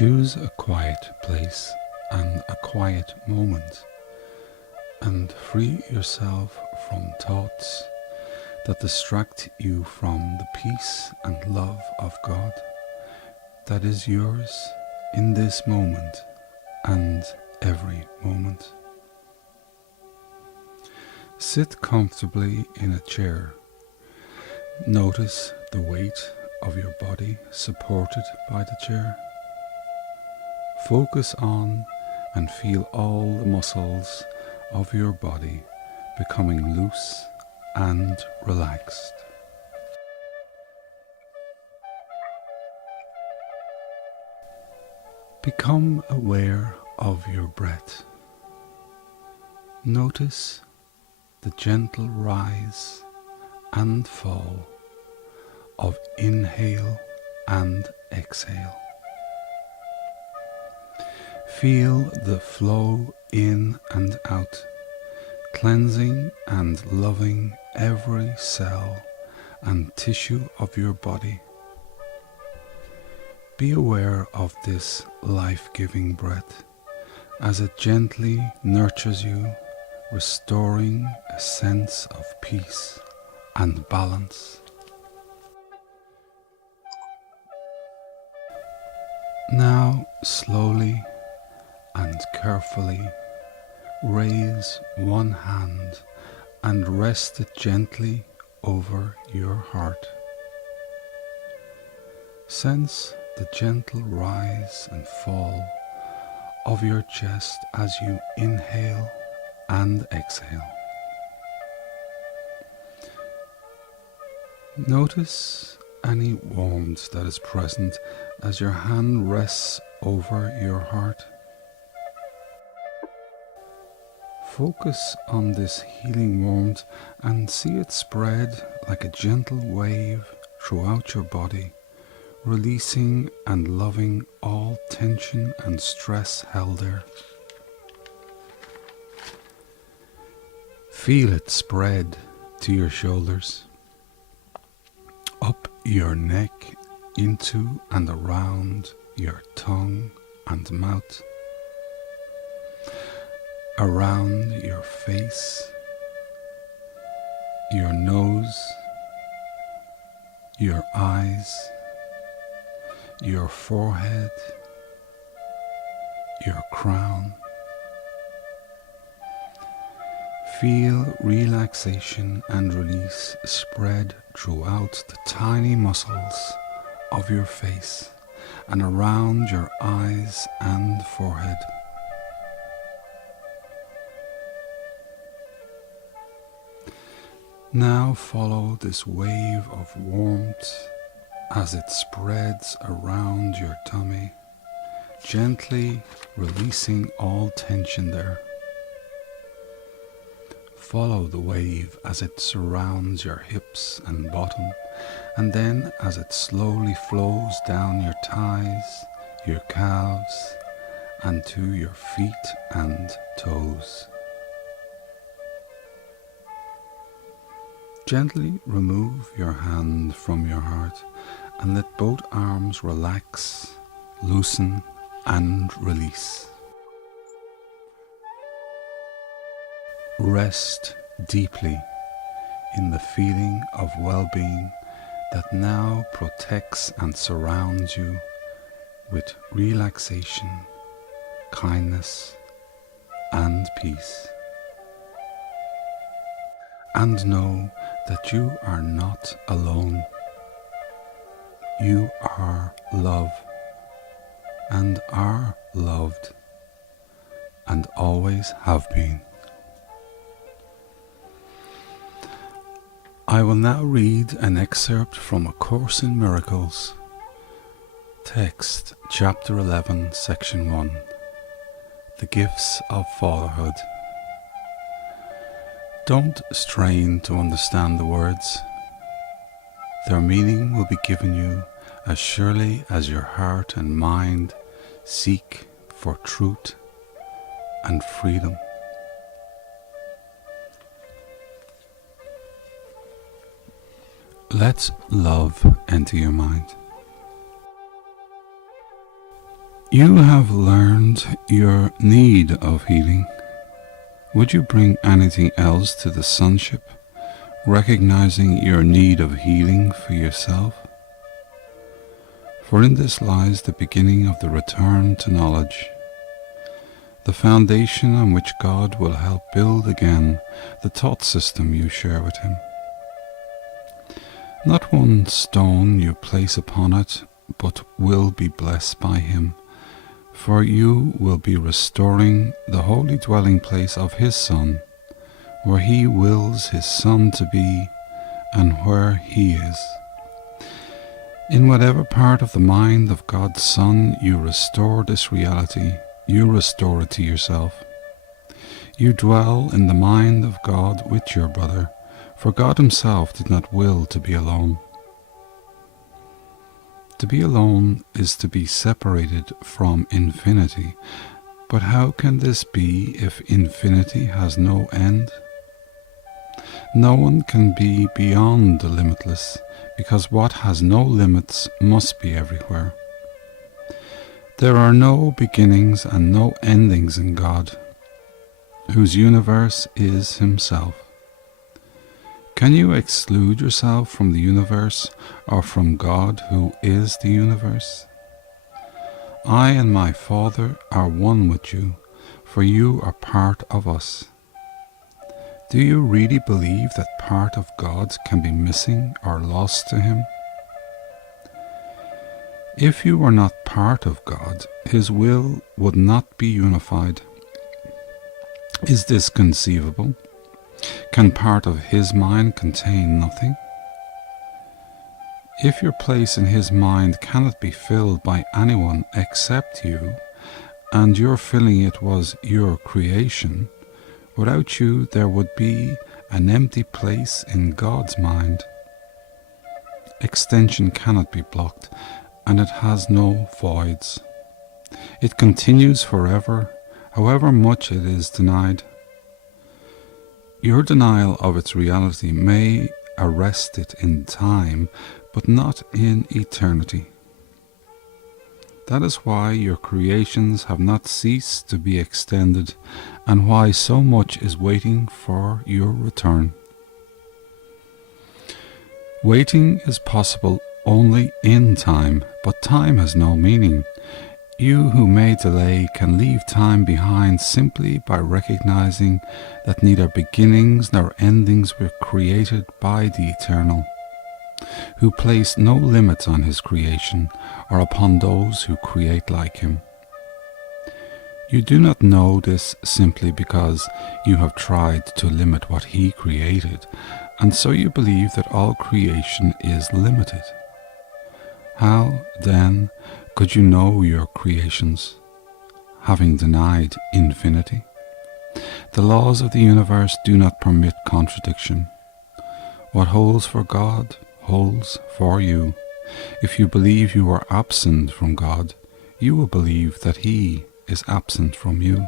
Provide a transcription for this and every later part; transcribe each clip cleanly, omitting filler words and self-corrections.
Choose a quiet place and a quiet moment, and free yourself from thoughts that distract you from the peace and love of God that is yours in this moment and every moment. Sit comfortably in a chair. Notice the weight of your body supported by the chair. Focus on and feel all the muscles of your body becoming loose and relaxed. Become aware of your breath. Notice the gentle rise and fall of inhale and exhale. Feel the flow in and out, cleansing and loving every cell and tissue of your body. Be aware of this life-giving breath as it gently nurtures you, restoring a sense of peace and balance. Now slowly and carefully raise one hand and rest it gently over your heart. Sense the gentle rise and fall of your chest as you inhale and exhale. Notice any warmth that is present as your hand rests over your heart. Focus on this healing warmth and see it spread like a gentle wave throughout your body, releasing and loving all tension and stress held there. Feel it spread to your shoulders, up your neck, into and around your tongue and mouth, around your face, your nose, your eyes, your forehead, your crown. Feel relaxation and release spread throughout the tiny muscles of your face and around your eyes and forehead. Now follow this wave of warmth as it spreads around your tummy, gently releasing all tension there. Follow the wave as it surrounds your hips and bottom, and then as it slowly flows down your thighs, your calves, and to your feet and toes. Gently remove your hand from your heart and let both arms relax, loosen, and release. Rest deeply in the feeling of well-being that now protects and surrounds you with relaxation, kindness, and peace. And know that you are not alone. You are love and are loved and always have been. I will now read an excerpt from A Course in Miracles, text chapter 11, section 1, The Gifts of Fatherhood. Don't strain to understand the words. Their meaning will be given you as surely as your heart and mind seek for truth and freedom. Let love enter your mind. You have learned your need of healing. Would you bring anything else to the sonship, recognizing your need of healing for yourself? For in this lies the beginning of the return to knowledge, the foundation on which God will help build again the thought system you share with Him. Not one stone you place upon it, but will be blessed by Him, for you will be restoring the holy dwelling place of His Son, where He wills His Son to be and where He is. In whatever part of the mind of God's Son you restore this reality, you restore it to yourself. You dwell in the mind of God with your brother, for God Himself did not will to be alone. To be alone is to be separated from infinity, but how can this be if infinity has no end? No one can be beyond the limitless, because what has no limits must be everywhere. There are no beginnings and no endings in God, whose universe is Himself. Can you exclude yourself from the universe or from God who is the universe? I and my Father are one with you, for you are part of us. Do you really believe that part of God can be missing or lost to Him? If you were not part of God, His will would not be unified. Is this conceivable? Can part of His mind contain nothing? If your place in His mind cannot be filled by anyone except you, and your filling it was your creation, without you there would be an empty place in God's mind. Extension cannot be blocked, and it has no voids. It continues forever, however much it is denied. Your denial of its reality may arrest it in time, but not in eternity. That is why your creations have not ceased to be extended, and why so much is waiting for your return. Waiting is possible only in time, but time has no meaning. You who may delay can leave time behind simply by recognizing that neither beginnings nor endings were created by the Eternal, who placed no limits on His creation or upon those who create like Him. You do not know this simply because you have tried to limit what He created, and so you believe that all creation is limited. How, then, could you know your creations, having denied infinity? The laws of the universe do not permit contradiction. What holds for God holds for you. If you believe you are absent from God, you will believe that He is absent from you.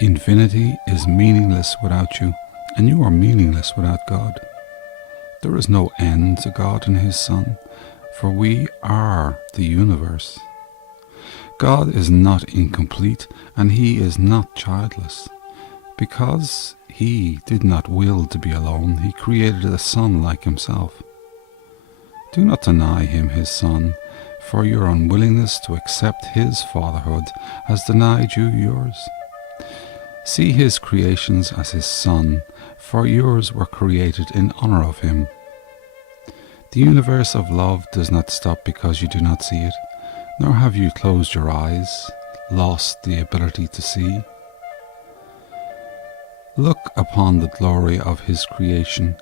Infinity is meaningless without you, and you are meaningless without God. There is no end to God and His Son, for we are the universe. God is not incomplete, and He is not childless. Because He did not will to be alone, He created a Son like Himself. Do not deny Him His Son, for your unwillingness to accept His fatherhood has denied you yours. See His creations as His Son, for yours were created in honor of Him. The universe of love does not stop because you do not see it, nor have you closed your eyes, lost the ability to see. Look upon the glory of His creation,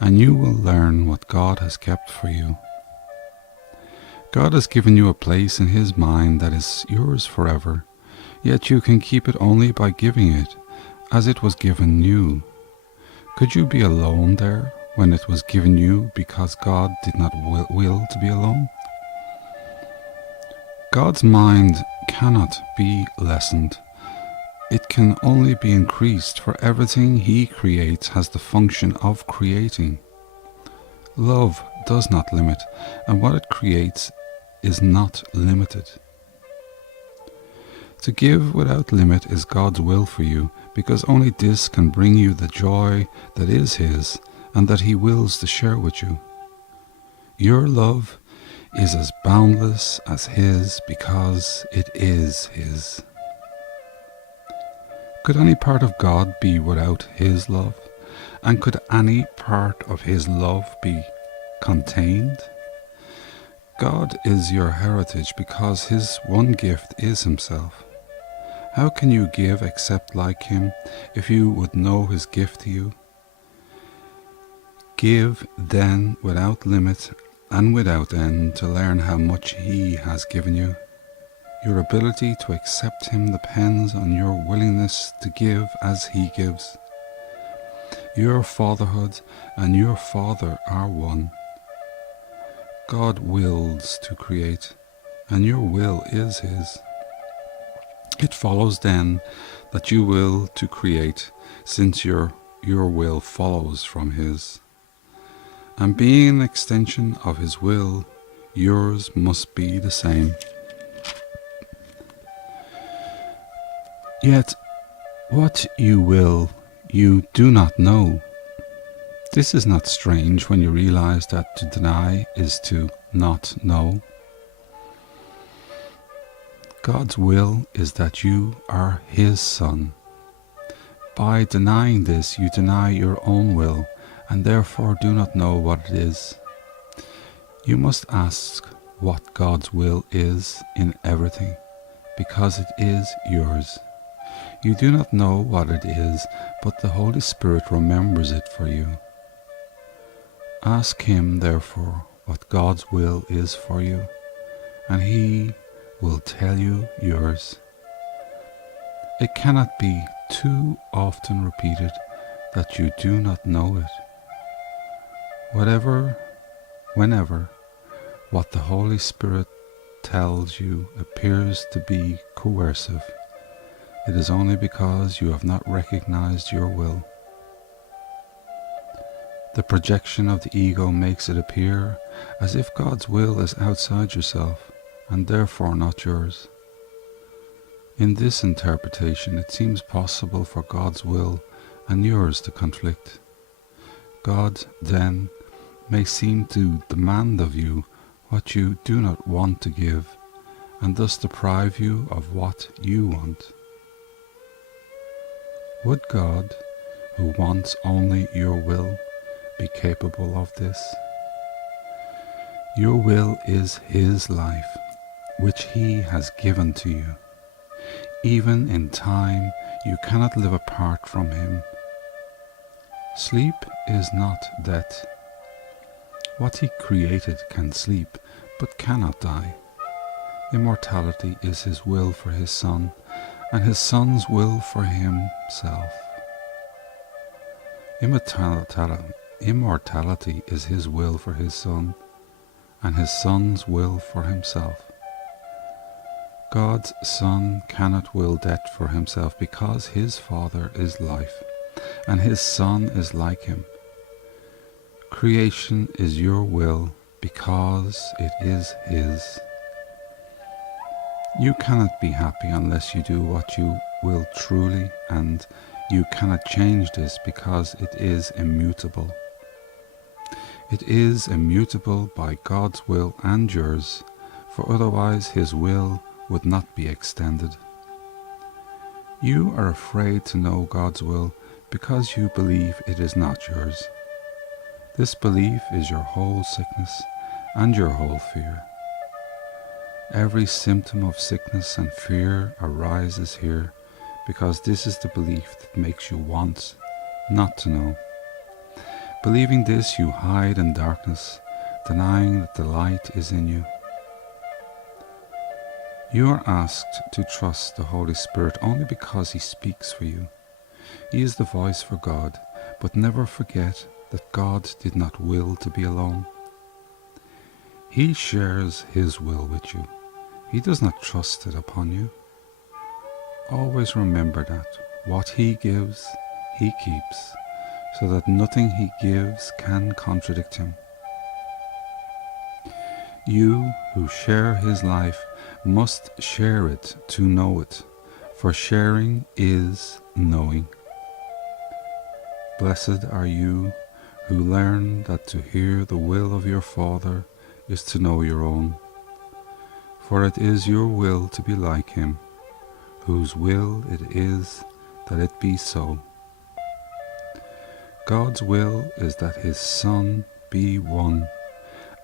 and you will learn what God has kept for you. God has given you a place in His mind that is yours forever, yet you can keep it only by giving it, as it was given you. Could you be alone there when it was given you because God did not will to be alone? God's mind cannot be lessened. It can only be increased, for everything He creates has the function of creating. Love does not limit, and what it creates is not limited. To give without limit is God's will for you, because only this can bring you the joy that is His and that He wills to share with you. Your love is as boundless as His because it is His. Could any part of God be without His love? And could any part of His love be contained? God is your heritage because His one gift is Himself. How can you give except like Him if you would know His gift to you? Give then without limit and without end to learn how much He has given you. Your ability to accept Him depends on your willingness to give as He gives. Your fatherhood and your Father are one. God wills to create, and your will is His. It follows then that you will to create, since your will follows from His. And being an extension of His will, yours must be the same. Yet what you will, you do not know. This is not strange when you realize that to deny is to not know. God's will is that you are His son. By denying this, you deny your own will, and therefore do not know what it is. You must ask what God's will is in everything, because it is yours. You do not know what it is, but the Holy Spirit remembers it for you. Ask Him, therefore, what God's will is for you, and He will tell you yours. It cannot be too often repeated that you do not know it. Whenever, what the Holy Spirit tells you appears to be coercive, it is only because you have not recognized your will. The projection of the ego makes it appear as if God's will is outside yourself and therefore not yours. In this interpretation, it seems possible for God's will and yours to conflict. God, then, may seem to demand of you what you do not want to give, and thus deprive you of what you want. Would God, who wants only your will, be capable of this? Your will is His life, which He has given to you. Even in time, you cannot live apart from Him. Sleep is not death. What He created can sleep, but cannot die. Immortality is His will for His Son, and His Son's will for Himself. Immortality is His will for His Son, and His Son's will for Himself. God's Son cannot will death for Himself because His Father is life, and His Son is like Him. Creation is your will because it is His. You cannot be happy unless you do what you will truly, and you cannot change this because it is immutable. It is immutable by God's will and yours, for otherwise His will would not be extended. You are afraid to know God's will because you believe it is not yours. This belief is your whole sickness and your whole fear. Every symptom of sickness and fear arises here because this is the belief that makes you want not to know. Believing this, you hide in darkness, denying that the light is in you. You are asked to trust the Holy Spirit only because He speaks for you. He is the voice for God, but never forget that God did not will to be alone. He shares His will with you. He does not trust it upon you. Always remember that what He gives, He keeps, so that nothing He gives can contradict Him. You who share His life must share it to know it, for sharing is knowing. Blessed are you who learn that to hear the will of your Father is to know your own, for it is your will to be like him, whose will it is that it be so. God's will is that his Son be one,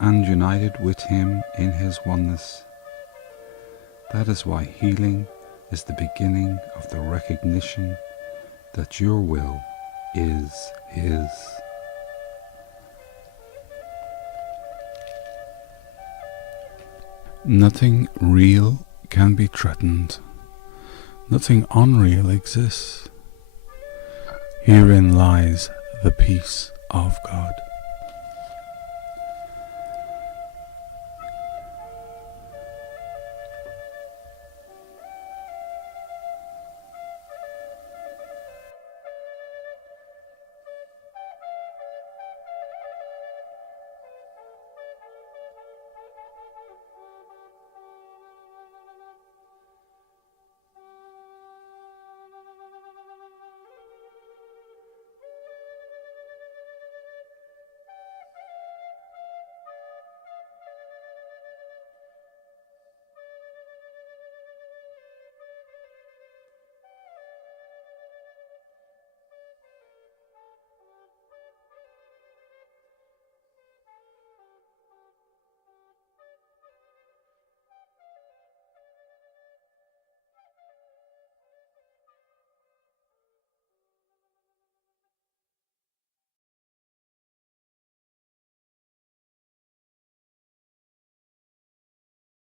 and united with him in his oneness. That is why healing is the beginning of the recognition that your will is his. Nothing real can be threatened. Nothing unreal exists. Herein lies the peace of God.